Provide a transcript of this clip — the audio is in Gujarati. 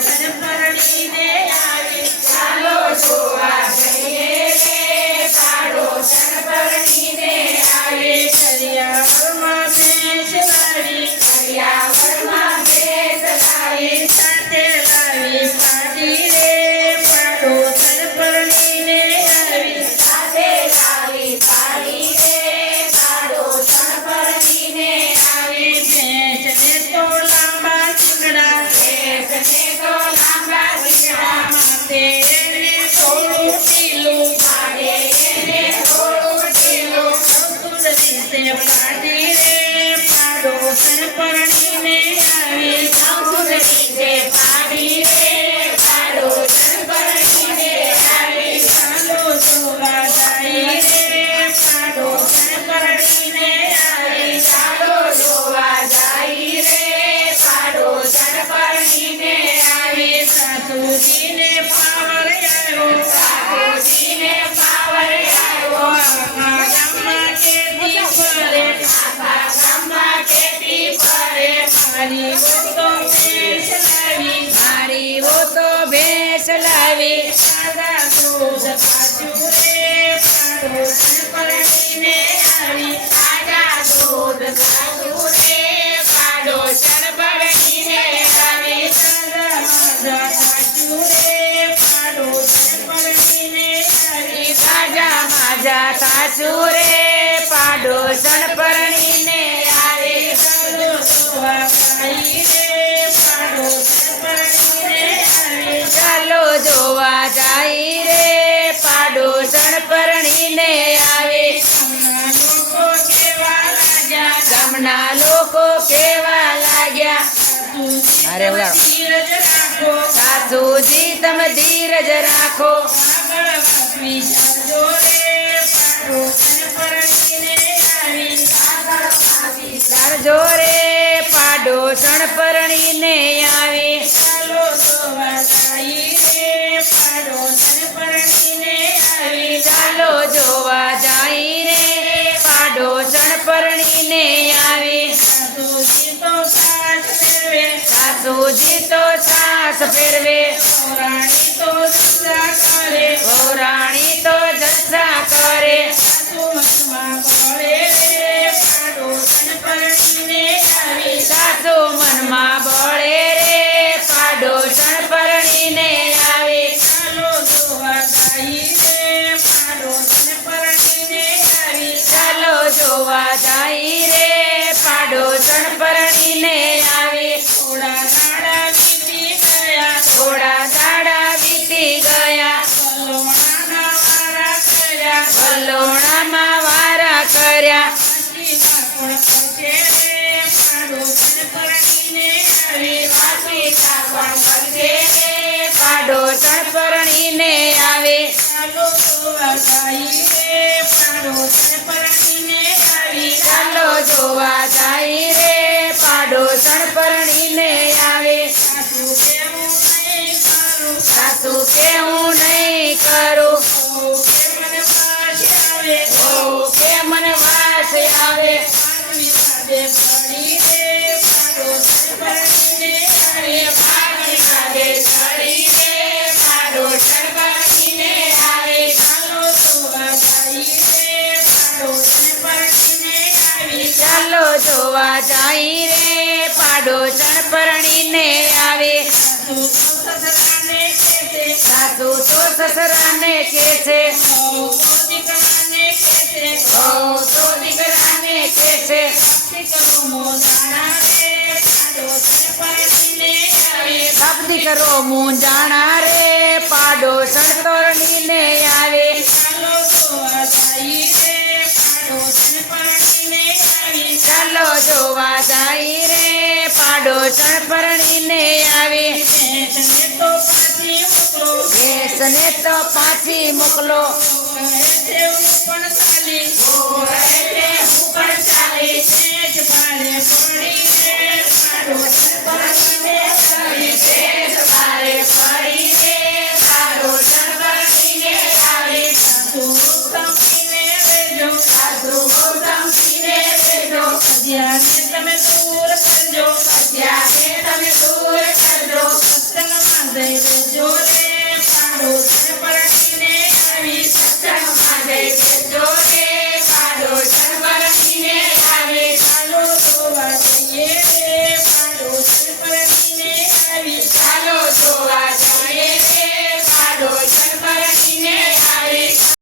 પરણીને આવી ચાલો જોવા જઈએ રે પાડોશન પરણીને આવે કરિયાવરમાં ભેંસ લાવી કરિયાવરમાં ભેંસ લાવી સાથે લાવી પાડી રે પાડોશન પરણીને આવી સાથે લાવી પાડી રે પાડોશન પરણીને આવી ભેંસને તો લાંબા ચીકડા ભેંસને તો લાંબા ચીકડા માટે એને થોડું ઢીલું માટે એને થોડું ઢીલું અવધૂત રીતે પાડી રે પાડોશન પરણીને આવી અવધૂત રીતે પાડી રે પાડોશન પરણીને આવી ચાલો જોવા જાય રે પાડોશન પરણીને આવી ચાલો જોવા જાય રે પાડોશન પરણીને આવી સાધુજીને પાવર આવ્યો સાધુજીને પાવર આવ્યો આખા ગામમાં કેદી ફરે આખા ગામમાં ખેતી ફરે મારી તો ભેંસ લાવી મારી વો તો ભેંસ લાવી સાદા દૂધ પાછું રે પાડોશન પરણીને આવી તાજા દૂધ ખાધું રે પાડોશન પરણીને આવી સાદા માજા પાછું રે પાડોશન પરણીને આવી તાજા માજા સાચું રે પાડોશન પરણીને આવી ચાલો જોવા જાય રે પાડોશન પરણીને આવી ચાલો જોવા જાય રે પાડોશન પરણીને આવી ગામના લોકો કેવા લાગ્યા ગામના લોકો કેવા લાગ્યા અરે ધીરજ રાખો સાસુજી તમે ધીરજ રાખો આગળ વાપરી ચાલજો રે પાડોશન પરણીને આવી ચાલજો રે પાડોશન પરણીને આવી ચાલો જોવા જાય રે પાડોશન પરણીને આવી ચાલો જોવા જાય રે પાડોશન પરણીને આવી સાસુજી તો સાસ ફેરવે સાસુજી તો સાસ ફેરવે રાણી તો જલસા કરે રાણી તો જલસા કરે સાસુ મનમાં બોલે રે પાડોશન પરણીને આવી સાસુ મનમાં બળે રે પાડોશન પરણીને આવી ચાલો જોવા જાય રે પાડોશન પરણીને આવી ચાલો જોવા જાય રે પાડોશન પરણીને આવી થોડા દાડા વીતી ગયા થોડા દાડા વીતી ગયા વલોણાના વારા કર્યા વલોણામાં વારા કર્યા પાછી કાપડ કરજે રે પાડોશન પરણીને આવી પાછી ચાલો જોવા જાય રે પાડોશન પરણીને આવી સાસુ કેવું નહીં કરું સાસુ કે હું નહીં કરું કે મને પાછી આવે ઓ કે મને વાસ આવે પાડવી સાથે પડી રે પાડોશન પરણીને આવી પાછી કાઢે ચડી રે પાડોશન પરણીને આવી ચાલો જોવા જાય રે પાડોશન પરણીને આવી ચાલો જોવા જાય રે પાડોશન પરણીને આવી સાસુ તો સસરાને કહેશે સાસુ તો સસરાને કહે છે વહુ તો દીકરાને કહેશે વહુ તો દીકરાને કહે છે બાપ દીકરો મૂંઝાણા રે પાડોશન પરણીને આવે ચાલો જોવા જાય રે પાડોશન પરણીને આવી ચાલો જોવા જાય રે પાડોશન પરણીને આવે ભેંસને તો પાછી મોકલો ભેંસને તો પાછી મોકલો કહે છે હું પણ ચાલી ભેંસ ભાડે પડી રે પાડોશન પરણીને